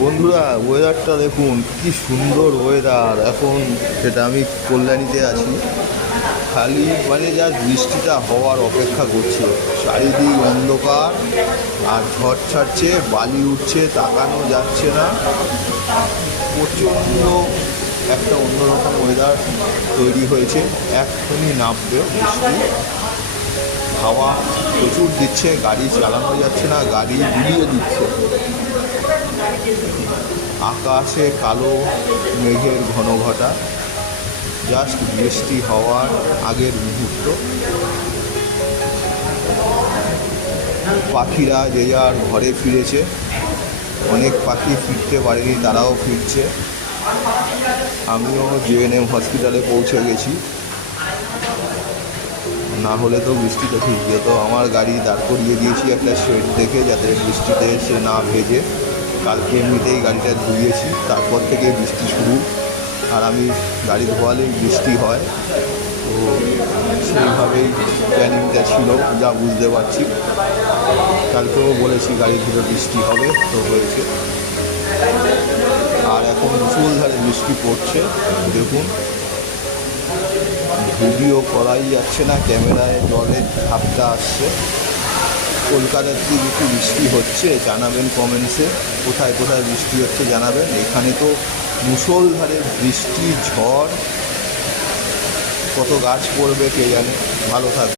বন্ধুরা, ওয়েদারটা দেখুন কি সুন্দর ওয়েদার। এখন যেটা আমি কল্যাণীতে আছি, খালি মানে যা বৃষ্টিটা হওয়ার অপেক্ষা করছে। চারিদিক অন্ধকার আর ঝড় ছাড়ছে, বালি উঠছে, তাকানো যাচ্ছে না। প্রচণ্ড একটা অন্যরকম ওয়েদার তৈরি হয়েছে। এক্ষুনি নামবে বৃষ্টি। হাওয়া প্রচুর দিচ্ছে, গাড়ি চালানো যাচ্ছে না, গাড়ি গুলিয়ে দিচ্ছে। আকাশে কালো মেঘের ঘনঘটা, জাস্ট বৃষ্টি হওয়ার আগের মুহূর্ত। পাখিরা যে যার ঘরে ফিরেছে, অনেক পাখি ফিরতে পারেনি, তারাও ফিরছে। আমিও জেএনএম হসপিটালে পৌঁছে গেছি, না হলে তো বৃষ্টিতে ঠিক যেত। আমার গাড়ি দাঁড় করিয়ে দিয়েছি একটা শেড দেখে, যাতে বৃষ্টিতে সে না ভেজে। কালকে এমনিতেই গাড়িটা ধুইয়েছি, তারপর থেকে বৃষ্টি শুরু। আর আমি গাড়ি ধোয়ালেই বৃষ্টি হয়, তো সেইভাবেই প্ল্যানিংটা ছিল, যা বুঝতে পারছি। কালকেও বলেছি গাড়ি ধুলে বৃষ্টি হবে, তো হয়েছে। আর এখন মুষলধারে বৃষ্টি পড়ছে, দেখুন। ভিডিও করাই যাচ্ছে না, ক্যামেরায় জলের ঝাপটা আসছে। কলকাতার দিকে একটু বৃষ্টি হচ্ছে, জানাবেন কমেন্টসে কোথায় কোথায় বৃষ্টি হচ্ছে জানাবেন। এখানে তো মুষলধারে বৃষ্টি, ঝড়, কত গাছ পড়বে কে জানে। ভালো থাকবে।